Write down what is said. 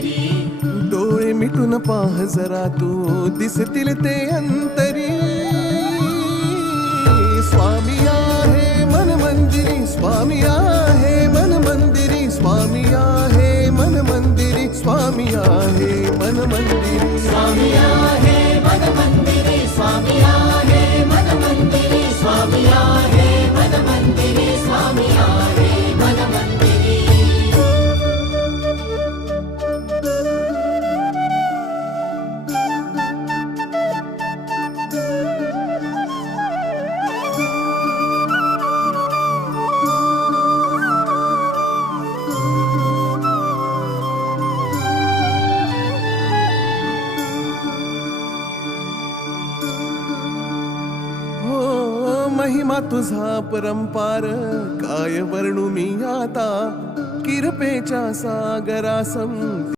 मंदिरी. डोळे मिटून पाह जरा तू दिसतील ते अंतरी. स्वामी आहे मन मंदिरी, स्वामी आहे मन मंदिरी, स्वामी आहे मन मंदिरी, स्वामी आहे मन मंदिरी. स्वामी आहे मन मंदिरी, स्वामी आहे मन मंदिरी, स्वामी आहे मन मंदिरी, स्वामी आहे मन मंदिरी. महिमा तुझा परंपार काय वर्णू मी आता. किरपेच्या सागरासम